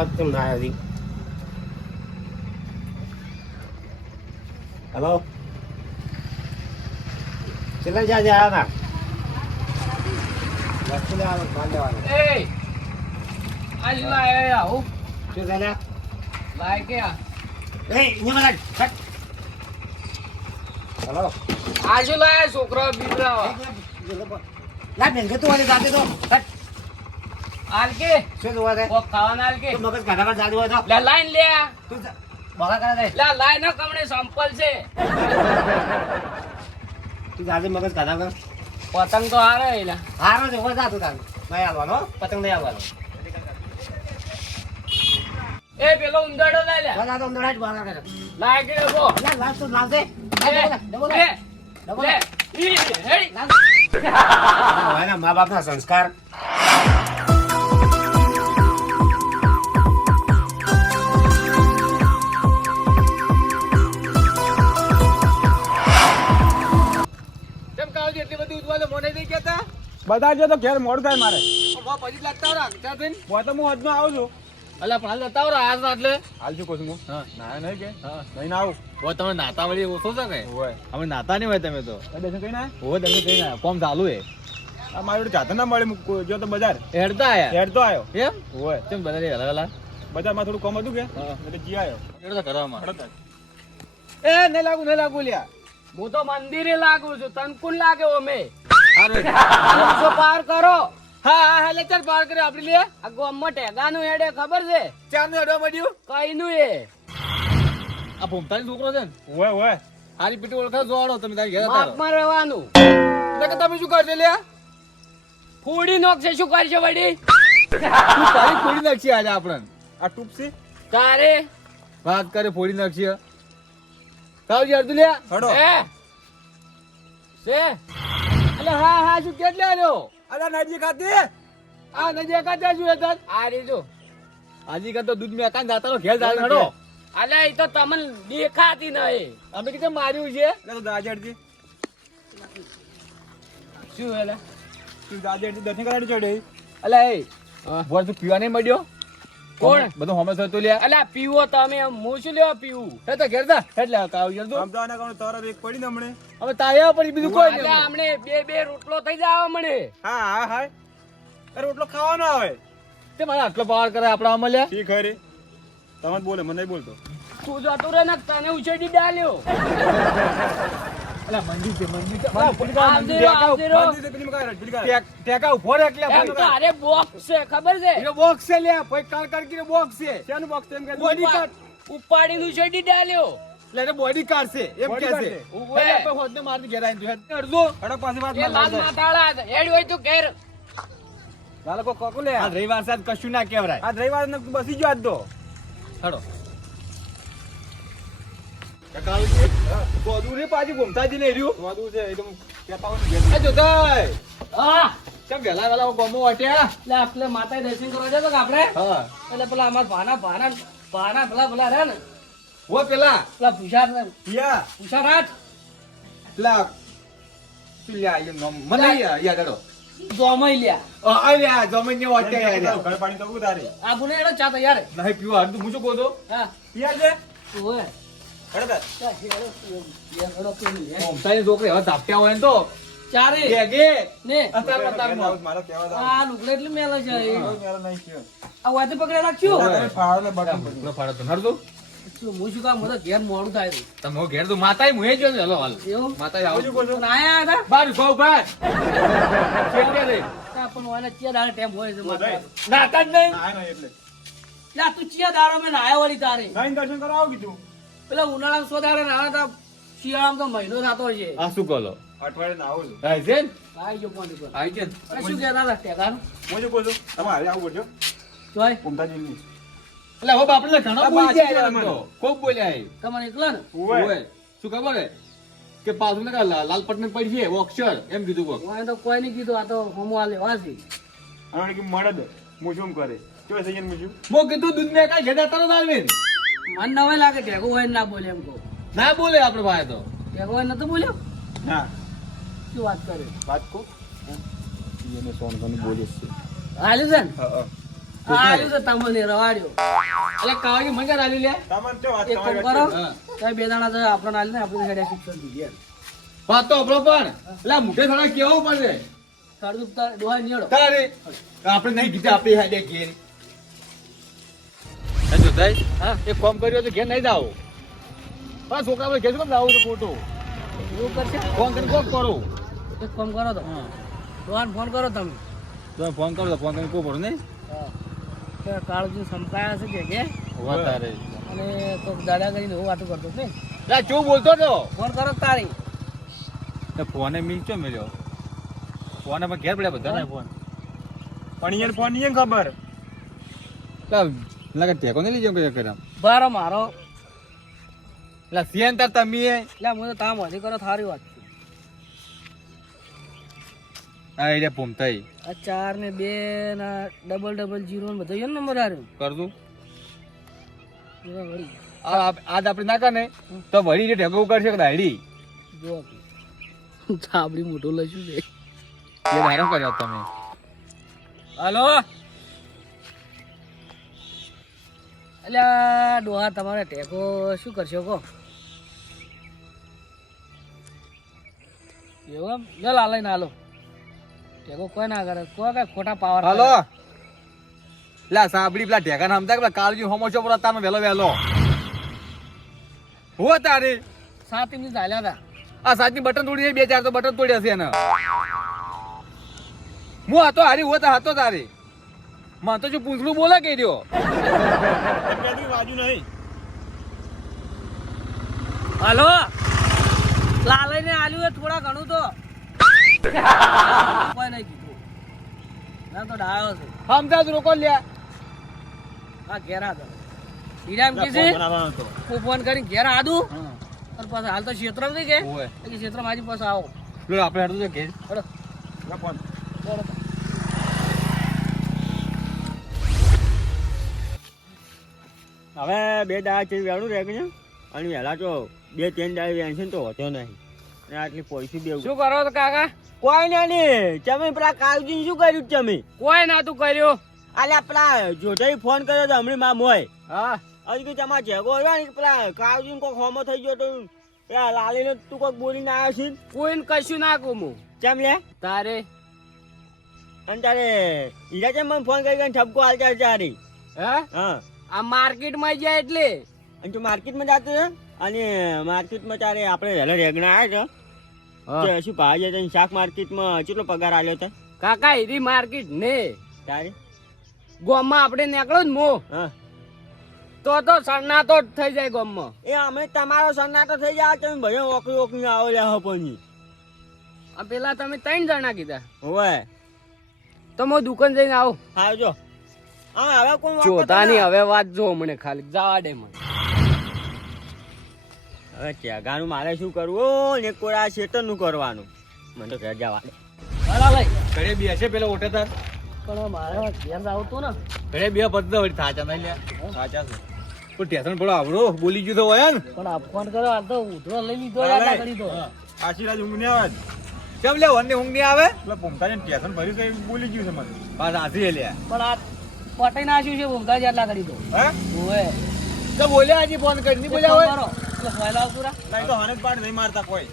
અવાજ કેમ ના આવી? હેલો, કેટલા જ્યાં આવ્યા હતા? વસ્તુ લેવાનું, માલ લેવાનું. એ આજ લાય આવું શું ચાલે? લાય કે આ એ અહીંયા બધા હેલો, આજુ લાય છોકરો બીવરાવા લા બેન કે તું વાળી જાતે તો આલ કે શું જોવા દે? કોક ખાવાના આલ કે તું મગજ કાઢામાં જાદુ હોય તો લે લાઈન લે તું બગા કરે દે. લે લાય ન કમણે સંપલ છે તું જાજે મગજ કાઢા કર. પતંગ તો હારે એલા હારો છે હોય જાતું તારું નહીં આવવાનો, પતંગ નહીં આવવાનો. એ પેલો ઉંદરડો લાય લે બધા તો અંદર જ બગા કરે. લાય કે બો લા લાવ તો લાવ દે. લે લે ઈ હેડી હોય ને મા બાપના સંસ્કાર. કેમ કાવ એટલી બધી ઉતવાલે મોને નહીં કેતા બધા જો તો ઘેર મોડું થાય મારે બો પછી લાગતા રા ક્યાં થઈને હોય તો હું હજનો આવું છું. અલા પણ હાલ જતા રા આજ એટલે હાલ શું કહું છું હું? હા નાયા નહીં કે હા નહીં ના આવું ઓ તમે નાતા વળી ઓછો છે કે હોય અમે નાતા નહીં હોય તમે તો દર્શન કઈ ના ઓ તમે કઈ ના કોમ ચાલુ હે આ મારી જોડે જાતે ના મળે જો તો બજાર હેડતા આયા હેડ તો આવ્યો એમ હોય કેમ બધા અલગ અલગ બજારમાં થોડું કમ હતું કે હા. એટલે જી આવ્યો હેડતા કરવામાં એ નહીં લાગુ લ્યા હું તો મંદિરે લાગુ છું તન કોણ લાગે ઓમે પાર કરો હા હા હા ચાલ પાર કરે આપડી લે આ ગોમમાં ટેગાનું હેડે ખબર છે ચાર નું અડવા મળ્યું કઈ નું એ આ ભૂમતાની છોકરો છે ને હોય હોય હારી પીટી ઓળખા જોડો તમે તારી ઘરે માપમાં રહેવાનું તમે શું કરશો લ્યા ફૂડી નોકશે શું કરશે વડી તું તારી ફોડી નાખશે આજે આપણે આ ટૂપસી તારે વાત કરે ફોડી નાખશે કાવજી અડધું લ્યા હડો એ છે અલે હા હા શું કેટલે આવ્યો અલા નજી ખાતી આ નજે કાતે શું હતા આ રીજો આજી કા તો દૂધ મે કાન જાતા ઘેર જાતા હડો અલે એ તો તમને દેખાતી નહીં અમે કીધે માર્યું છે એટલે તો દાજડજી શું હેલે તું દાજડજી દર્શન કરાડી ચડે અલે એ બોલ તું પીવા નહીં મળ્યો કોણ બધું હોમે થતો લ્યા અલે પીવો તમે હું શું લેવા પીવું હે તો ઘેર જા એટલે કાવ જર દો આમ જાના કોણ તારા એક પડી ને હમણે હવે તાયા પડી બીજું કોઈ અલે નહીં હમણે બે રોટલો થઈ જાવ મને હા હા હા અરે રોટલો ખાવાનો આવે તે મારા આટલો પાર કરે આપડા અમલ્યા ઠીક હે રે તમે બોલે મને નહીં બોલતો તું જતો રે ને તને ઉછેડી ડાલ્યો અલા મંદી છે ટેકા ઉભો રે એટલે એમ તો અરે બોક્સ છે ખબર છે એનો બોક્સ છે લ્યા ભાઈ કાર કાર કીને બોક્સ છે શેનું બોક્સ એમ કે બોડી કાર્ડ ઉપાડીને ઉછેડી ડાલ્યો એટલે એને બોડી કાર્ડ છે એમ કે છે ઉભો એટલે આપણે હોદને મારને ઘેર આવીને જોયા અડધો અડક પાસે વાત એ લાલ માથાળા હેડ હોય તું ઘેર લાલો કો કોકો લે આ રવિવાર સાથ કશું ના કહેવરાય આ રવિવાર ને બસી જો આજ તો હડો કાકાજી ગોદુ રે પાજી ઘૂમતાજી ને રહ્યું ગોદુ છે એકદમ કેતા હોય એ જોતાય હા કેમ વેલા વેલા ગોમો વાટ્યા એટલે આપણે માતા દર્શન કરવા જતો કે આપણે હા એટલે પેલા અમાર ભાના પેલા રહે ને વો પેલા પૂછા રાત પેલા પિયા એ નોમ મને યાદ આડો જોમઈ લ્યા આલ્યા જમીન ને વાટ્યા યાર ઘર પાણી તો ઉતારી આ બુને એડો ચા તૈયાર નહીં પીવા હરદું હું શું કહું તો હા પિયા છે ઓય હડતા ચા હેડો પેલી લે ઓમતાની છોકરી હવે ધાપ્યા હોય ને તો ચારે બેગે ને અત્યારે મારો કહેવા આ લુગડે એટલે મેલે છે મેરો નહીં થયો આ વાતે પકડે રાખ્યો ફાળો ને બટન પકડો ફાળો તો નડતો શું હું શું કામ મને ઘેર મોડું થાય છે તમે ઘેર તો માતાય મુએ જો હલો હાલ એવું માતાય આવું પણ આયા હતા બાર ઉભા ઉભા કેટલે રે તા પણ વાને ચિયા દાડે ટેમ હોય છે માતા નાતા જ નહીં આ નહીં એટલે લા તું ચિયા દાડો મે નાયા વળી તારે ગાઈન દર્શન કરાવો કીધું પેલા ઉનાળામાં સો દાડે નાવા તા શિયાળામાં તો મહિનો થતો છે આ શું કોલો અઠવાડિયે ના આવું છું આઈ છે આઈ જો કોણ પર આઈ છે શું કહેતા હતા ટેકાનું હું જો કહું છું તમે હાલે આવું કરજો જોય ઉમતાજી ની એટલે હો બાપડે ઘણો બોલી જાય તો ખૂબ બોલ્યા એ તમને એકલા ને ઓય શું ખબર હે કે પાછું ને લાલ પટને પડી છે અક્ષર એમ કીધું કોક વાય તો કોઈ નહીં કીધું આ તો હોમો આલે વાસી અને કે મળે દે મુજુમ કરે કેવા સૈયન મુજુમ મો કીધું દૂધ મે કાઈ ઘેડા તરત આલવીન મન નવાય લાગે ટેકો હોય ને ના બોલે એમ કહો ના બોલે આપણે ભાઈ તો ટેકો હોય નતો બોલ્યો ના શું વાત કરે વાત કો એને સોન કને બોલે છે હાલે છે ને આલ્યું તો તમને રવાડ્યો. એટલે કાવાજી મને ક્યાં આલ્યું લે? તમને શું વાત એક કામ તમારી કરો, વાત તમે બે દાણા તો આપણને આલ્યું ને આપણે હેડે શિક્ષણ દીધી એમ. વાત તો આપણો પણ એટલે મોઢે થોડા કેવું પડે તારું તો ડોહા નિયડો. તારે આપણે નહીં કીધું આપણે હાડે ઘેર જો થાય હા એક કામ કર્યો તો ઘેર નહીં જાવ પણ છોકરા ભાઈ ઘેર કેમ જાવું તો ખોટું એવું કરશે. ફોન કરીને કોક કરો એક કામ કરો તો ડોહાને ફોન કરો તમે. તમે ફોન કરો તો ફોન કરીને કોક કરો નહીં કે કાળજી સંપરાયા છે કે વાત તારે અને કોક દાદા કરીને હું વાતો કરતો ને લા ચો બોલતો તો ફોન કરો તારી. તો ફોને મી ચો મળ્યો ફોને પણ ઘેર પડ્યા બધા ને ફોન પણ ઈયન ફોન ઈયન ખબર લાગે ટેકો નહીં લીધો કે કર્યા બારો મારો લા સિયન તાર તમે એટલે હું તો તામ હજી કરો થારી વાત છે. આ એરિયા ભૂમતાઈ આ 4 ને 2 ના $000 ને બધો એનો નંબર આવ્યો. કરતું એવા વળી આજ આપણે ના કરે તો વળી જે ટેકો કરશે કે દાડી જો ચાબડી મોટું લઈશું છે. એ ધારો કર્યો તમે હાલો અલ્યા ડોહા તમારે ટેકો શું કરશો કહો? એવું એમ લે લાલઈ ના હાલો ટેકો કોઈ ના કરે કોઈ કઈ ખોટા પાવર હાલો લા સાબડી પેલા ઢેકા નામતા કે પેલા કાળજી હોમોશો પર તાનો વેલો વેલો હો તારે 7 મિનિટ ચાલ્યા હતા. આ સાતની બટન તોડી બે ચાર તો બટન તોડ્યા છે એને હું હતો હારી હોતા હતો તારે મને તો જો પૂંછડું બોલે કહી દ્યો કદી વાજુ નહીં હાલો લાલઈ ને આલ્યું એ થોડા ઘણું તો કોઈ નહીં કીધું ના તો ડાયો છે. સમજા જ રોકો લ્યા હા ઘેર આદો ઈરામ કે છે બનાવવાનો હતો હું ફોન કરીને ઘેર આદું અને પાછા હાલ તો ક્ષેત્રમાં થઈ કે ઓય ક્ષેત્રમાં મારી પાસે આવો. લો આપણે હડું તો ઘેર હડો લા ફોન બોલો. હવે બે દાડા જેવી વેણું રહે છે અને વહેલા તો 2-3 દાડા વેણશે ને તો હોતો નહીં અને આટલી પૈસી દેવું શું કરો તો કાકા? કોઈ નહીં તમે પેલા કાળજી શું કર્યું તમે કોઈ ના તું કર્યો. અલ્યા પેલા જોધાઈ ફોન કર્યો તો હમણાં મામ હોય હા હજી કે તમારા જેગો હોય ને પેલા કાળજી કોઈક હોમો થઈ ગયો તો પેલા લાલીને તું કોઈક બોલીને આવ્યો છે કોઈને કશું ના કહું હું. કેમ લે તારે અને તારે હીરા કેમ મને ફોન કરી ઠપકો હાલતા ચારી હે હા આ માર્કેટમાં જાય એટલે અને તું માર્કેટમાં જાતો છે અને માર્કેટમાં તારે આપણે વહેલા રેગણા આવ્યા છે શું ભાવ છે શાક માર્કેટમાં કેટલો પગાર આલ્યો તો કાકા હીરી માર્કેટ ને તારે ગોમમાં આપણે નીકળો ને મો હા તો સન્નાટો જ થઈ જાય ગોમમાં. એ અમે તમારો સન્નાટો થઈ જાય તમે ભલે ઓકરી ઓકરી આવો લે હપની આ પેલા તમે 3 જણા કીધા હોય તો હું દુકાન જઈને આવું. આવજો હા હવે કોણ વાપરતો જોતાની ના. હવે વાત જો મને ખાલી જવા દે મને. હવે ચેગાનું મારે શું કરવું ને કોઈ આ શેતન નું કરવાનું મને તો ઘર જવા દે હાલા લઈ ઘરે બે છે પેલો ઓટે તાર પણ મારે ઘેર આવતો ને ઘરે બે પદ વળી થાચા નહીં લે થાચા છે કોઈ ટેશન પડો આવડો બોલી ગયું તો હોય ને પણ આ ફોન કર્યો આ તો ઉધરો લઈ લીધો યાર કરી દો. આશીર્વાદ ઊંઘ ને આવે કેમ લે વનની ઊંઘ નહીં આવે પેલા ભૂમતાને ટેશન ભર્યું તો એ બોલી ગયું છે મને પાછ હાથી લે પણ આ પટાઈ નાખ્યું છે ભૂમતા જેટલા કરી દો. હે ઓએ તો બોલ્યા હજી ફોન કરી નહીં બોલ્યા હોય એટલે ફાયલા પૂરા નહીં તો હને પાડ નહીં મારતા કોઈ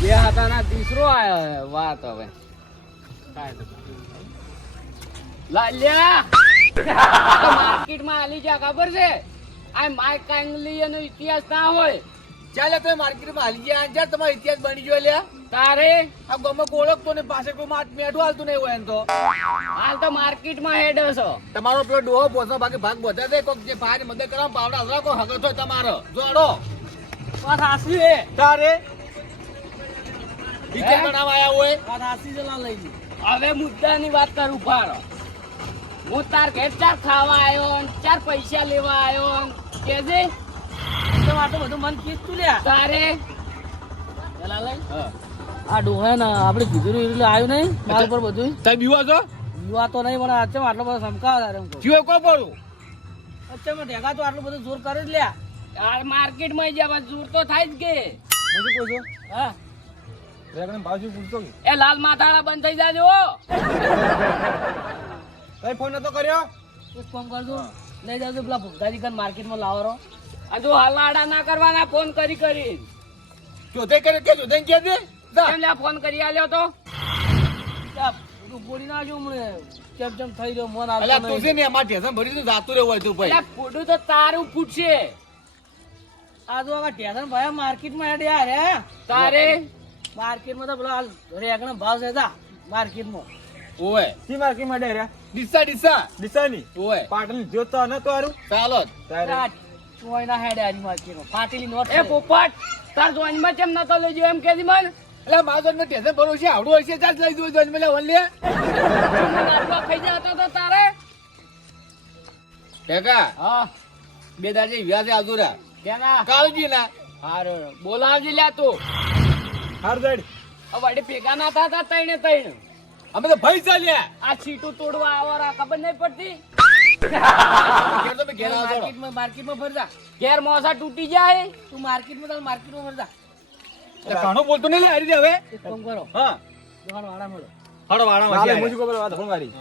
બે હાથાના તીસરો આયો હે વાત હવે લાલ્યા માર્કેટમાં આલી જા ખબર છે આ માઇક કાંગલી એનો ઇતિહાસ ના હોય ચાલે તમે માર્કેટમાં હાલી ગયા આંજા તમારો ઇતિહાસ બની ગયો લ્યા તારે આ ગમે ઓળખતો ને પાસે કોઈ મેઠું હાલતું નહીં હોય એમ તો હાલ તો માર્કેટમાં હેડ છો. તમારો પેલો ડોહો પોસો બાકી ભાગ બધા દે કોક જે ભાઈ મદદ કરવા પાવડા હલરા કો હગર છો તમારો જોડો વાત હાસી હે તારે વિચાર બનાવવા આયા હોય વાત હાસી જલા લઈ લી. હવે મુદ્દાની વાત કરું પાડો હું તાર ઘેર ચાર ખાવા આવ્યો ને ચાર પૈસા લેવા આવ્યો કે છે તો આટલું બધું મન કીધું લ્યા તારે જલા લઈ આ ડોહા ને આપણે કીધું એટલે આવ્યું નહીં માલ પર બધું તમે બીવા છો યુવા તો નહીં પણ આજે આટલો બધો સમકાવ તારે એમ કહું જીવો કો પડું અચ્છા ઢેગા તો આટલું બધું જોર કરે જ લ્યા યાર માર્કેટમાં જવા જોર તો થાય જ કે હું શું કહું છું હા રેગણ ભાવ શું પૂછતો કે એ લાલ માથાળા બંધ થઈ જાજો કઈ ફોન નતો કર્યો? એક કામ કરજો, લઈ જાજો પેલા ભૂખતાજી કન માર્કેટમાં લાવરો. આ જો હલાડા ના કરવાના ફોન કરી. જોતે કરે કે જોતે કે દે જા. કેમ લ્યા ફોન કરી આલ્યો તો? તું બોલી ના જો મને ચમ થઈ રહ્યો મન અલ્યા આવતો તું છે ને અમાર ટેશન ભરી તું જાતું રહેવું હોય તું ભાઈ. એટલે ફૂટું તો તારું ફૂટશે. આ જો આ ટેશન ભાઈ માર્કેટમાં હેડ્યા રે તારે માર્કેટમાં તો પેલા રેગણા ભાવ છે જા માર્કેટમાં. ઓય સી માર્કેટમાં ડે રે ડીસા દિશાની ઓય પાટણ જોતો ન તો હારું ચાલો જ. ચોયના હેડ્યા ની માર્કેટમાં ફાટેલી નોટ. એ પોપટ તાર જોઈનમાં કેમ નતો લઈ ગયો એમ કેદી મન? એટલે મારો ને ટેશન ભરવું છે આવડું હશે ચાલ લઈ જોઈ જોઈ મને વન લે. ખાઈ જતો તો તારે. ટેકા હા બે દાજે વ્યાજે આવજુરા કેના કાળજી ના હારો બોલાવજે લ્યા તું. હાર જડ હવે ભેગા ના થતા તૈણ અમે તો ભાઈ ચાલ્યા આ સીટું તોડવા આવરા ખબર નહીં પડતી. ઘેર તો મેં ઘેર આવજો માર્કેટમાં ફરજા ઘેર મોસા તૂટી જાય તું માર્કેટમાં ફરજા. એટલે ઘણું બોલતો નહીં લે હરી દે હવે. એક કામ કરો હા દોહાણ વાળા મળો. હડો વાળા ચાલે માં મુજી ખબર વાત ફોન કરી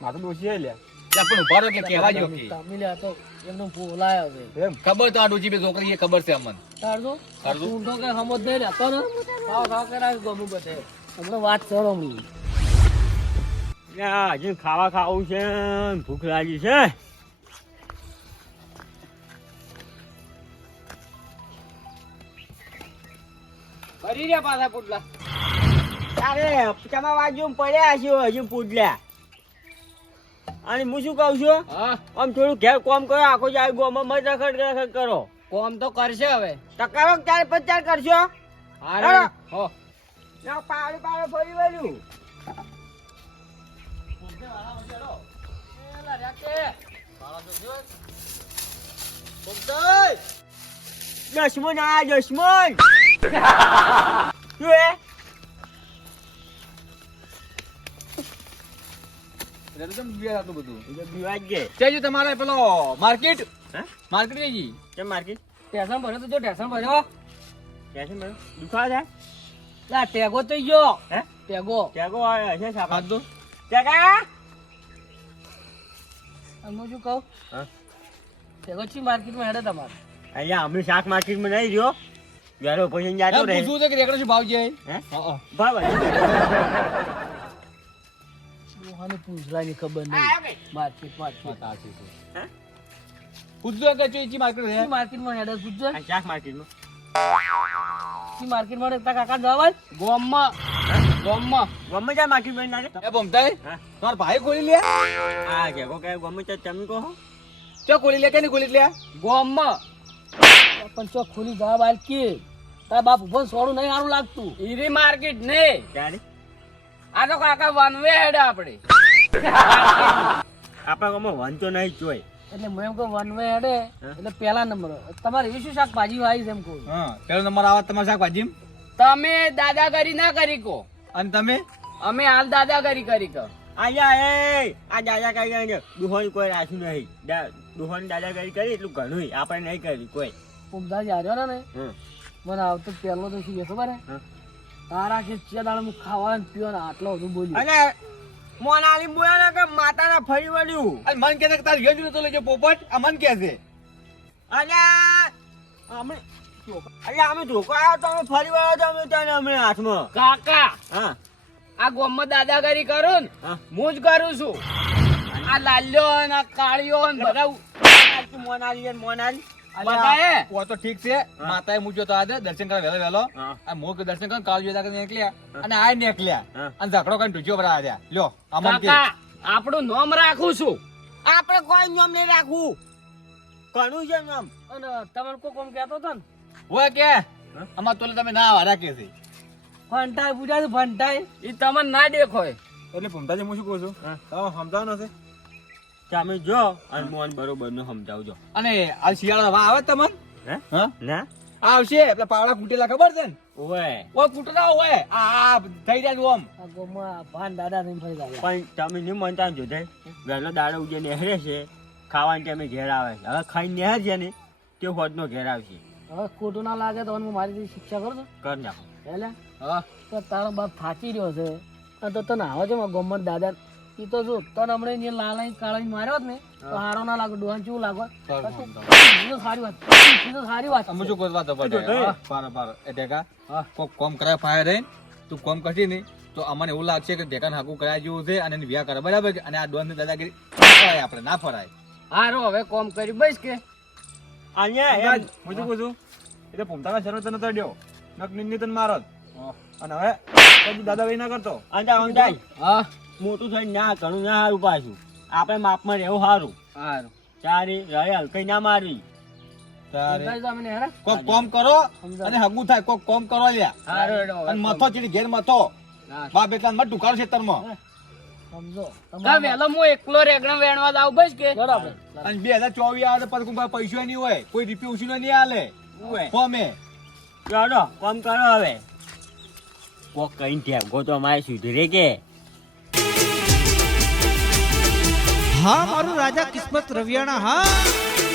માથું દોશી હે લ્યા પણ ઉભા રહો કે કહેવા જો કે તમિલ હતો એમનો બોલાયો છે એમ ખબર તો આ ડોચી બે છોકરી એ ખબર છે અમને. તારજો તારજો. તું તો કઈ સમજ નહીં રહેતો ને ખાવ કરાય ગમું બધે હમણાં વાત કરો મી. હજી ખાવા ખાવું છે ને ભૂખ લાગી છે. કરી રહ્યા પાછા પુટલા. અરે તમે બાજુ પડ્યા છો હજુ પૂછલ્યા અને હું શું કહું છું હા આમ થોડું ઘેર કોમ કરો આખો જાય ગોમાં મત રખડ કરો કોમ તો કરશે હવે. ટકારો 4-5 કરશો હારે હો ના પાડે ફરી વળ્યું દશમન આ દશમન શું હે દિવાજ ગે તેજો તમારે પેલો માર્કેટ હે માર્કેટ ગઈ કેમ માર્કેટ ટેશન ભર્યો તો જો ટેશન ભર્યો. કેસે મેં દુખા છે લા ટેગો તો ગયો હે ટેગો. કેગો આયો છે સાપા હાથ દો. કેગા હું શું કહું હા ટેગો ચી માર્કેટમાં હેડે તમારે. અહીંયા અમે શાક માર્કેટમાં નહીં રહ્યો વેરો પછી જાતો રહે પૂછવું છે કે રેકડો શું ભાવ છે? હે હા બરાબર દોહાને પૂછલાની ખબર નહીં માર્કેટ હે પૂછજો કે ચી માર્કેટ છે? માર્કેટમાં હેડે પૂછજો આ શાક માર્કેટમાં ચી માર્કેટમાં હેડે તારા કાકા જવાય ગોમમાં ગમે ત્યાં માર્કેટમાં ના રે એ બોમતાઈ હા તમાર ભાઈ ખોલી લે આ કેગો કે ગમે ત્યાં તમે કહો ચો ખોલી લે કે નહીં ખોલી લે? ગોમમાં પણ ચો ખોલી જવાબ આલ કે તારા બાપ ઉભો સોડું નહીં સારું લાગતું ઈરી માર્કેટ ને ત્યારે આ તો કાકા વનવે હેડે આપણે આપણા ગામમાં વાંધો નહીં જોઈ એટલે હું એમ કહું વનવે હેડે એટલે પહેલા નંબર તમારે એવી શું શાકભાજી આવી છે એમ કહું હા પેલો નંબર આવે તમારે શાકભાજી તમે દાદાગીરી ના કરી કો અને તમે અમે હાલ દાદાગીરી કરી કો આયા એ આ દાદા કઈ ગઈ દુહોની કોઈ રાખ્યું નહીં દુહોની દાદાગીરી કરી એટલું ઘણું આપણે નહીં કરી કોઈ ઉમદાજી હાર્યો ને હમ મને આવતો પહેલો તો શું છે ખબર હે હમ. તારા કે ચે દાડે હું ખાવા ને પીવા ને આટલો બધું બોલ્યું અને મોનાલી બોયા ને કે માતાના ફરી વળ્યું અને મન કે તાર યોજ નતો લેજો પોપટ આ મન કે છે અને અમે અમે ધોકો આવ્યો તો અમે ફરી વળ્યો તો અમે તને અમે હાથમાં કાકા હા આ ગોમમાં દાદાગીરી કરું ને હા હું જ કરું છું આ લાલ્યો ને આ કાળિયો ને બધા મોનાલી મોનાલી બધાએ ઓ તો ઠીક છે માતાએ મૂક્યો તો આજે દર્શન કરવા વહેલો હા. આ મોક દર્શન કરવા કાલ જોતા કરીને નીકળ્યા અને આ નીકળ્યા હા. અને ઝઘડો કરીને ટૂંચ્યો પર આવ્યા લ્યો આ મન કે કાકા આપણું નામ રાખું છું આપણે કોઈ નિયમ નહીં રાખવું ઘણું છે નિયમ અને તમને કોઈ કોમ કહેતો હતો ને હોય કે અમાર તોલે તમે ના વારા કે છે ફંટાઈ પૂછા ફંટાઈ એ તમને ના દેખોય એટલે ભમતાજી હું શું કહું છું તમે સમજાવવાનો છે તમે જો અને મોન બરોબર નું સમજાવજો અને આ શિયાળા વા આવે તમને હે હા ના આવશે એટલે પાવડા કૂટેલા ખબર છે ને ઓય ઓ કૂટરા હોય આ થઈ જાય ઓમ આ ગોમમાં ભાન દાદા નહીં ફરી ગયા પણ તમે નહીં માનતા જો થાય વહેલો દાડો ઉજે નહેરે છે ખાવાની ટાઈમે ઘેર આવે છે હવે ખાઈને નહેર છે ને તે હોદનો ઘેર આવશે હવે ખોટું ના લાગે તો હું મારી શિક્ષા કરું છું કર નાખો એટલે હા તો તારો બાપ થાકી રહ્યો છે અને તો તને આવે છે ગોમમાં દાદા ઈ તો જો તને હમણાં એને લાલાઈ કાળાઈ માર્યો જ ને તો હારો ના લાગે ડોહાન કેવું લાગે સારી વાત સારી વાત અમે શું કોઈ વાત પાર એ ટેકા કોક કોમ કરાય ફાયર રહે તું કોમ કરશી નહીં તો અમને એવું લાગશે કે ટેકાને હાકું કરાય જેવું છે અને એને વિવાહ કરે બરાબર કે અને આ ડોન ની દાદાગીરી ના ફરાય આપણે ના ફરાય હારો હવે કોમ કરી બસ કે અહીંયા એમ હું શું કહું છું એ તો ભૂમતાના શરત તને તડ્યો નકની તને મારો અને હવે પછી દાદાગીરી ના કરતો અંજા અંજાય હા મોટું થઈને ના ઘણું ના સારું પાછું આપણે માપમાં રહેવું સારું હારું ચારી રહે હલકઈ ના મારવી કોક કોમ કરો અને હગું થાય કોક કોમ કરો લ્યા હારું હેડો હવે અને મથો ચીડી ઘેર મથો બાપ એટલા મત ઢુકાળ ખેતરમાં સમજો કા વેલો હું એકલો રેગણા વેણવા જાવ બસ કે બરાબર અને 2024 આવે તો પછી કોઈ પૈસો નહીં હોય કોઈ રૂપિયો ઉછીનો નહીં હાલે ફોમે ચાલો કોમ કરો હવે કોક કઈ ટેગો તો અમારે સુધરે કે હા મારું રાજા કિસ્મત રવિયાણા હા